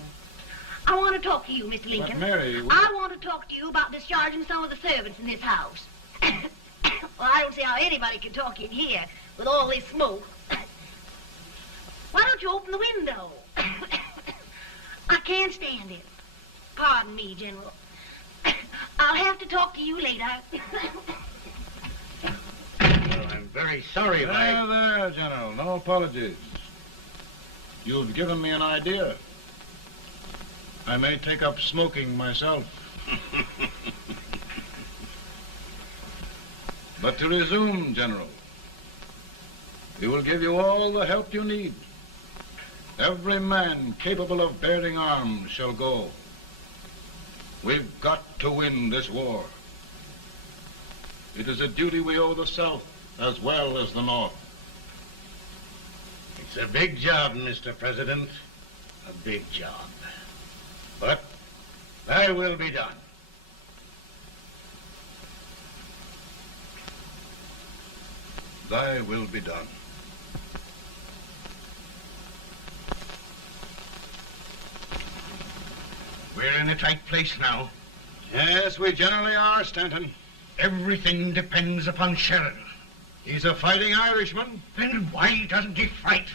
I want to talk to you, Mr. Lincoln. But Mary, I want to talk to you about discharging some of the servants in this house. Well, I don't see how anybody can talk in here with all this smoke. Why don't you open the window? I can't stand it. Pardon me, General. I'll have to talk to you later. Well, I'm very sorry if There, General. No apologies. You've given me an idea. I may take up smoking myself. But to resume, General, we will give you all the help you need. Every man capable of bearing arms shall go. We've got to win this war. It is a duty we owe the South as well as the North. It's a big job, Mr. President. A big job. But thy will be done. Thy will be done. We're in a tight place now. Yes, we generally are, Stanton. Everything depends upon Sheridan. He's a fighting Irishman. Then why doesn't he fight?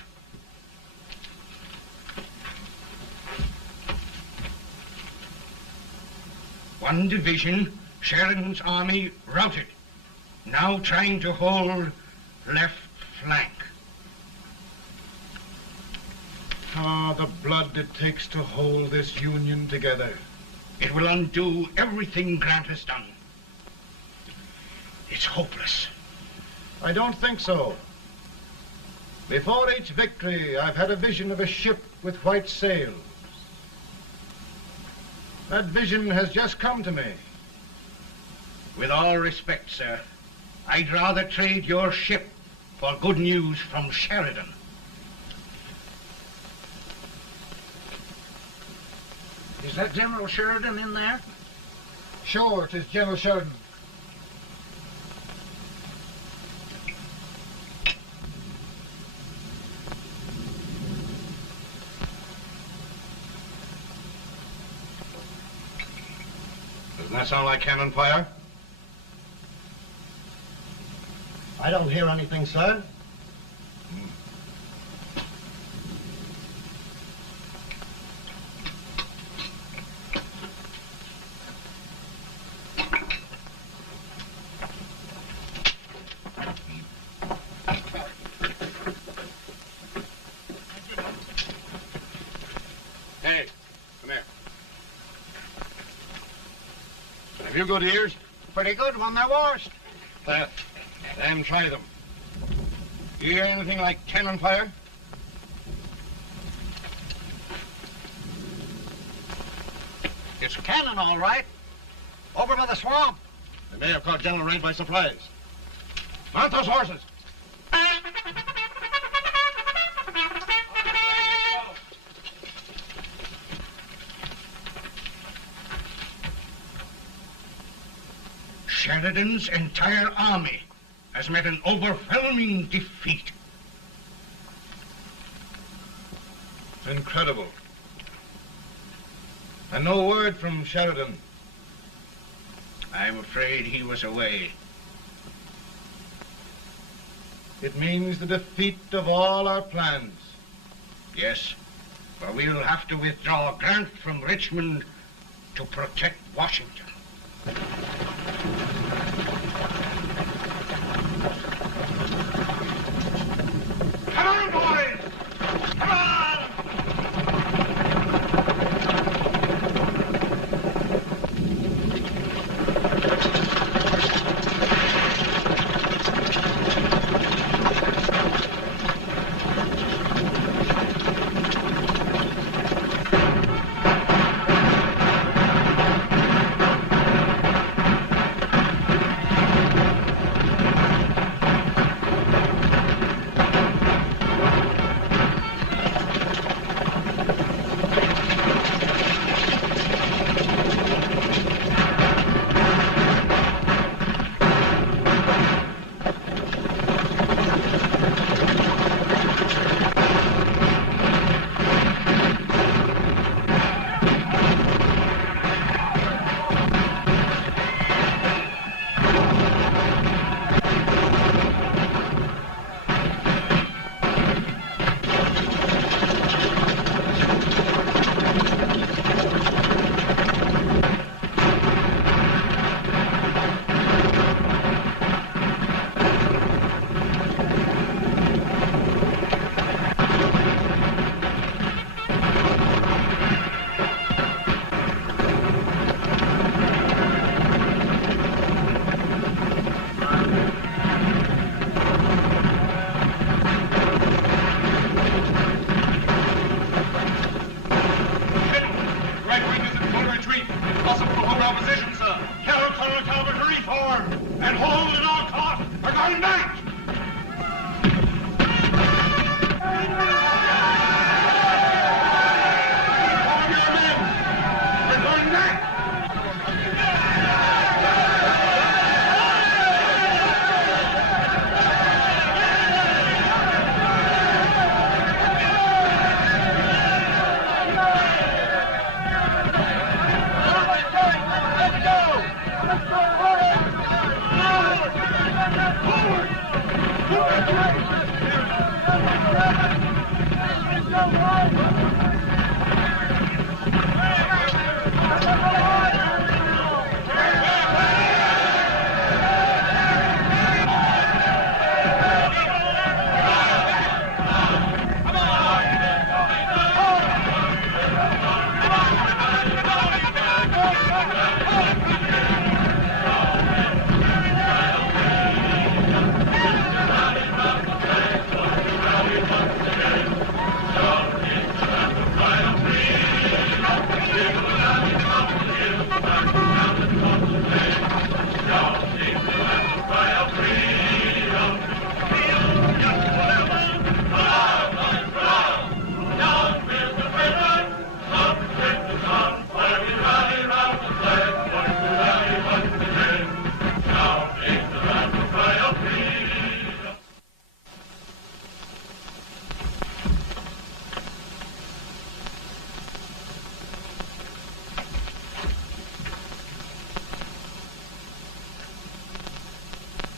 One division, Sheridan's army, routed. Now trying to hold left flank. Ah, the blood it takes to hold this Union together. It will undo everything Grant has done. It's hopeless. I don't think so. Before each victory, I've had a vision of a ship with white sails. That vision has just come to me. With all respect, sir, I'd rather trade your ship for good news from Sheridan. Is that General Sheridan in there? Sure, it is General Sheridan. Doesn't that sound like cannon fire? I don't hear anything, sir. Hey, come here. Have you good ears? Pretty good when they're washed. Then try them. You hear anything like cannon fire? It's cannon, all right. Over by the swamp. They may have caught General Wright by surprise. Mount those horses. Sheridan's entire army has met an overwhelming defeat. Incredible. And no word from Sheridan. I'm afraid he was away. It means the defeat of all our plans. Yes, for we'll have to withdraw Grant from Richmond to protect Washington. Come on, boys! Come on!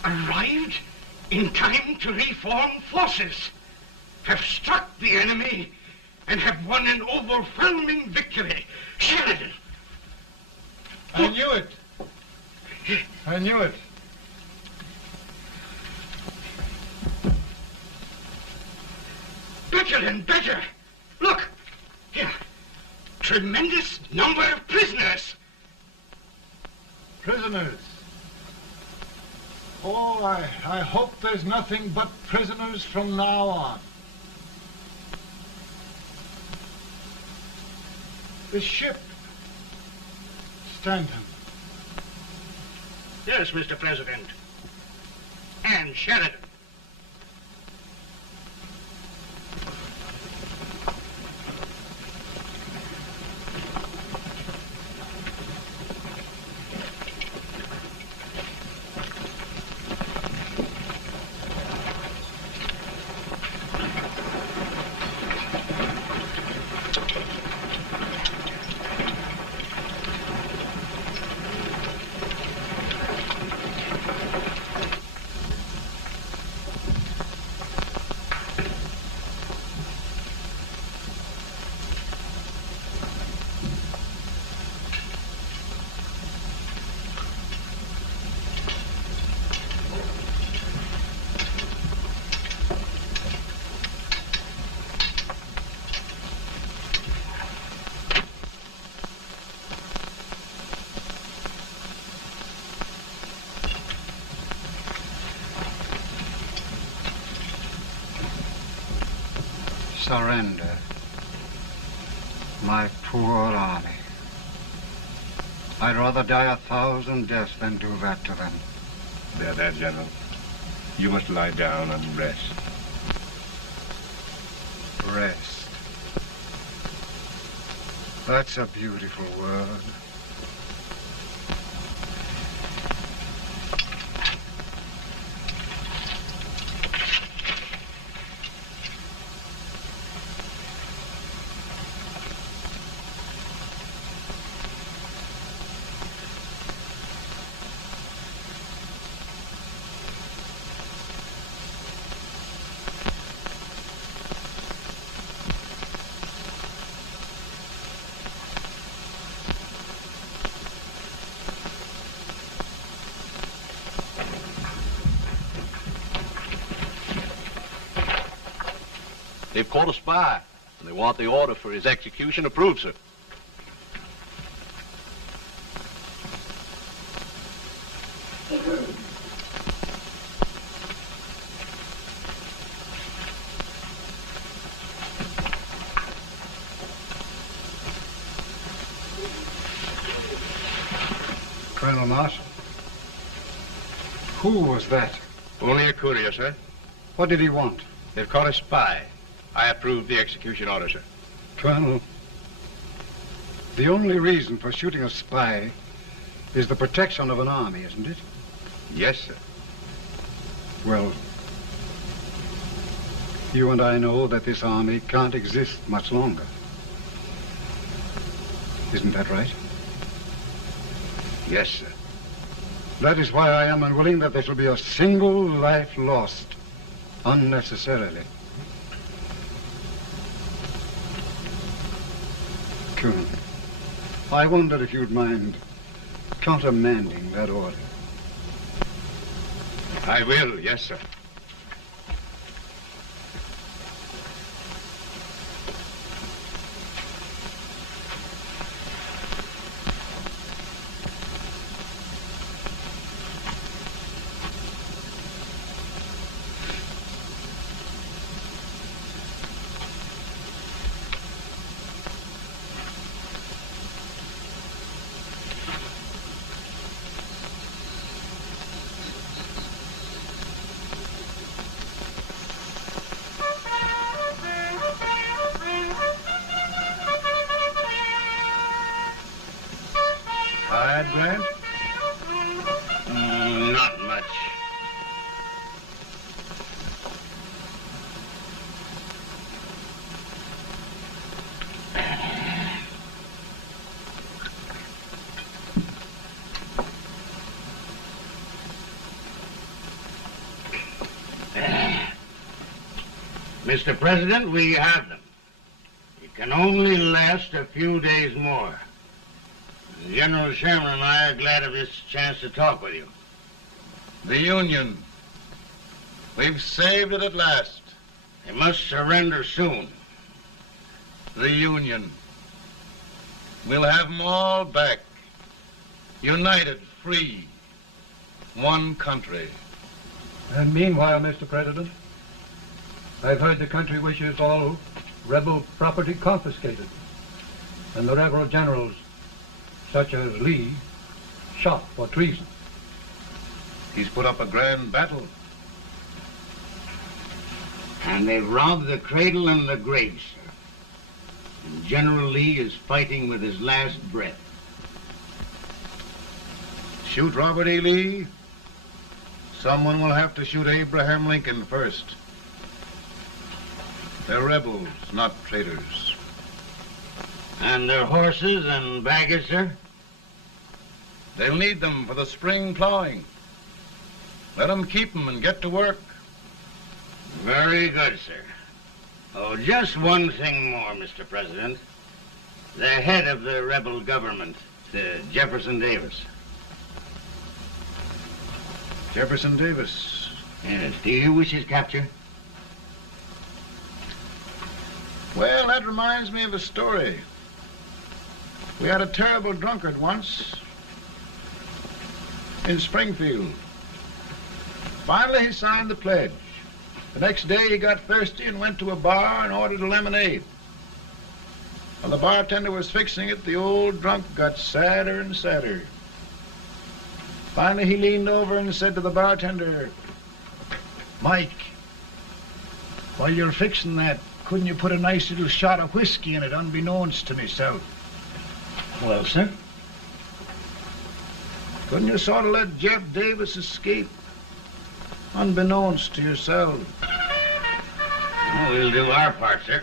Arrived in time to reform forces, have struck the enemy, and have won an overwhelming victory. Sheridan! I knew it. I knew it. Better and better. Look, here. Tremendous number of prisoners. Prisoners. Oh, I hope there's nothing but prisoners from now on. The ship. Stanton. Yes, Mr. President. And Sheridan. Surrender. My poor army. I'd rather die 1,000 deaths than do that to them. There, General. You must lie down and rest. Rest. That's a beautiful word. They've caught a spy, and they want the order for his execution approved, sir. Colonel Marshall, who was that? Only a courier, sir. What did he want? They've caught a spy. I approve the execution order, sir. Colonel, the only reason for shooting a spy is the protection of an army, isn't it? Yes, sir. Well, you and I know that this army can't exist much longer. Isn't that right? Yes, sir. That is why I am unwilling that there shall be a single life lost unnecessarily. Colonel, I wonder if you'd mind countermanding that order. I will, yes, sir. Tired, Grant? Not much. Mr. President, we have them. It can only last a few days more. General Sherman and I are glad of this chance to talk with you. The Union. We've saved it at last. They must surrender soon. The Union. We'll have them all back. United, free. One country. And meanwhile, Mr. President, I've heard the country wishes all rebel property confiscated, and the rebel generals, such as Lee, shot for treason. He's put up a grand battle. And they've robbed the cradle and the grave, sir. And General Lee is fighting with his last breath. Shoot Robert E. Lee? Someone will have to shoot Abraham Lincoln first. They're rebels, not traitors. And their horses and baggage, sir? They'll need them for the spring plowing. Let them keep them and get to work. Very good, sir. Oh, just one thing more, Mr. President. The head of the rebel government, Jefferson Davis. Jefferson Davis? Yes. Do you wish his capture? Well, that reminds me of a story. We had a terrible drunkard once in Springfield. Finally, he signed the pledge. The next day, he got thirsty and went to a bar and ordered a lemonade. While the bartender was fixing it, the old drunk got sadder and sadder. Finally, he leaned over and said to the bartender, "Mike, while you're fixing that, couldn't you put a nice little shot of whiskey in it, unbeknownst to myself?" Well, sir? Couldn't you sort of let Jeff Davis escape, unbeknownst to yourself? Well, we'll do our part, sir.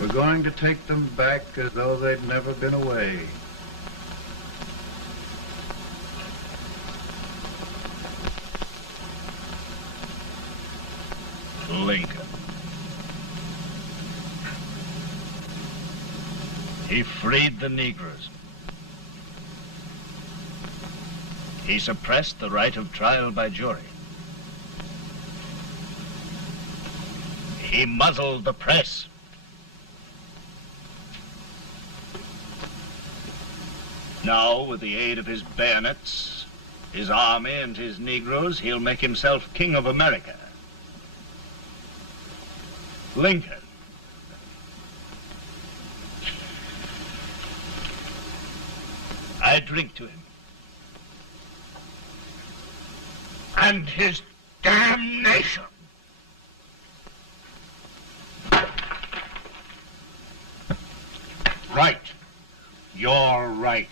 We're going to take them back as though they'd never been away. Lincoln. He freed the Negroes. He suppressed the right of trial by jury. He muzzled the press. Now, with the aid of his bayonets, his army, and his Negroes, he'll make himself king of America. Lincoln. I drink to him. And his damnation. Right. You're right.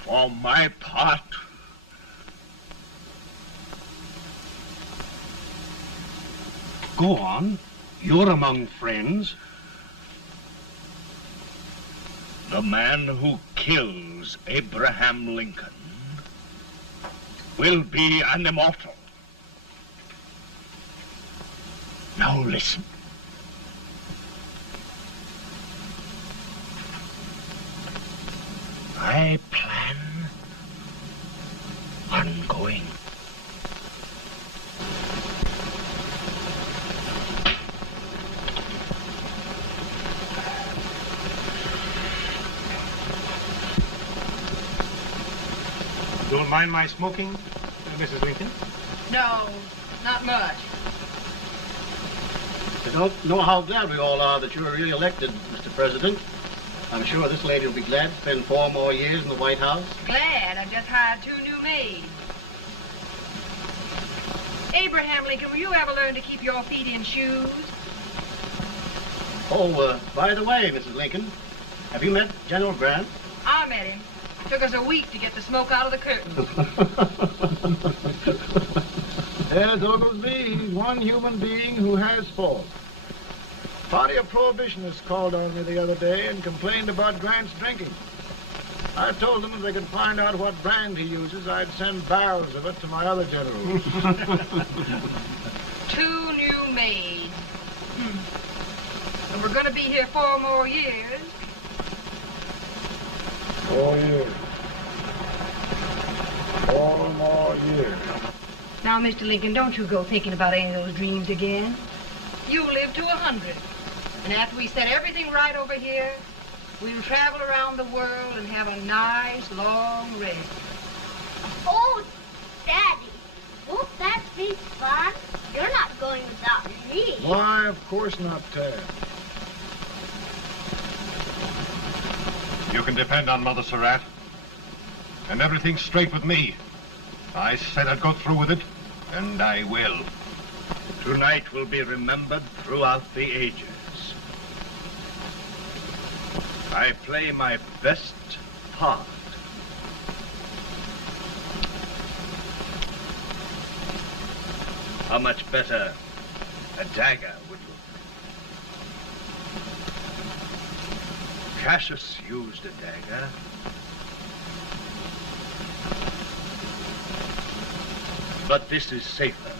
For my part, Go on. You're among friends. the man who kills Abraham Lincoln will be an immortal. Now listen. I plan on going. Don't mind my smoking, Mrs. Lincoln? No, not much. I don't know how glad we all are that you're re-elected, Mr. President. I'm sure this lady will be glad to spend 4 more years in the White House. Glad. I just hired 2 new maids. Abraham Lincoln, will you ever learn to keep your feet in shoes? Oh, by the way, Mrs. Lincoln, have you met General Grant? I met him. Took us a week to get the smoke out of the curtains. Yes, Oglesby, he's one human being who has faults. Party of Prohibitionists called on me the other day and complained about Grant's drinking. I told them if they could find out what brand he uses, I'd send barrels of it to my other generals. 2 new maids. And we're going to be here 4 more years. 4 years. 4 more years. Now, Mr. Lincoln, don't you go thinking about any of those dreams again. You'll live to 100. And after we set everything right over here, we'll travel around the world and have a nice, long rest. Oh, Daddy, won't that be fun? You're not going without me. Why, of course not, Tad. You can depend on Mother Surratt. And everything's straight with me. I said I'd go through with it, and I will. Tonight will be remembered throughout the ages. I play my best part. How much better a dagger would look. Cassius used a dagger. But this is safer.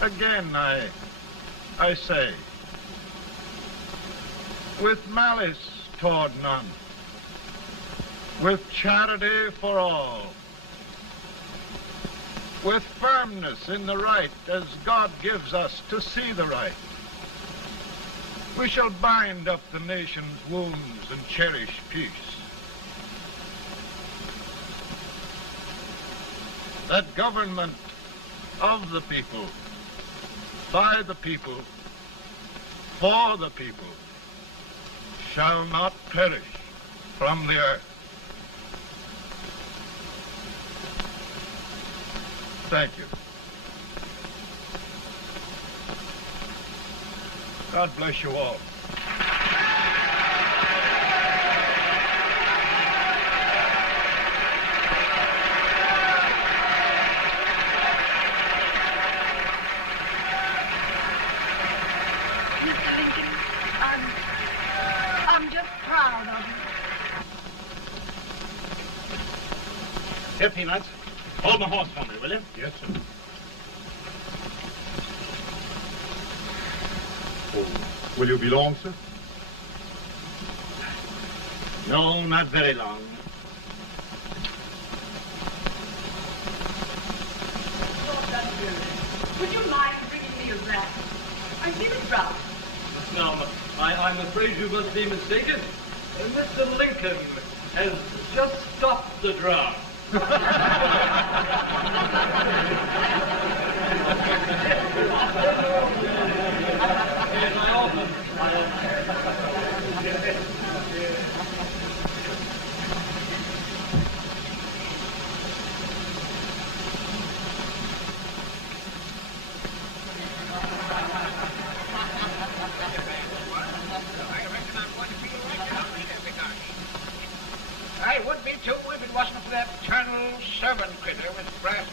Again, I say, with malice toward none, with charity for all, with firmness in the right as God gives us to see the right, we shall bind up the nation's wounds and cherish peace. That government of the people, by the people, for the people, shall not perish from the earth. Thank you. God bless you all. I'm just proud of you. Here, Peanuts. Hold my horse for me, will you? Yes, sir. Oh, will you be long, sir? No, not very long. Would you mind bringing me a wrap? I feel it rough. No, I'm afraid you must be mistaken. Mr. Lincoln has just stop the drum. I would be too if it wasn't for that Colonel servant critter with brass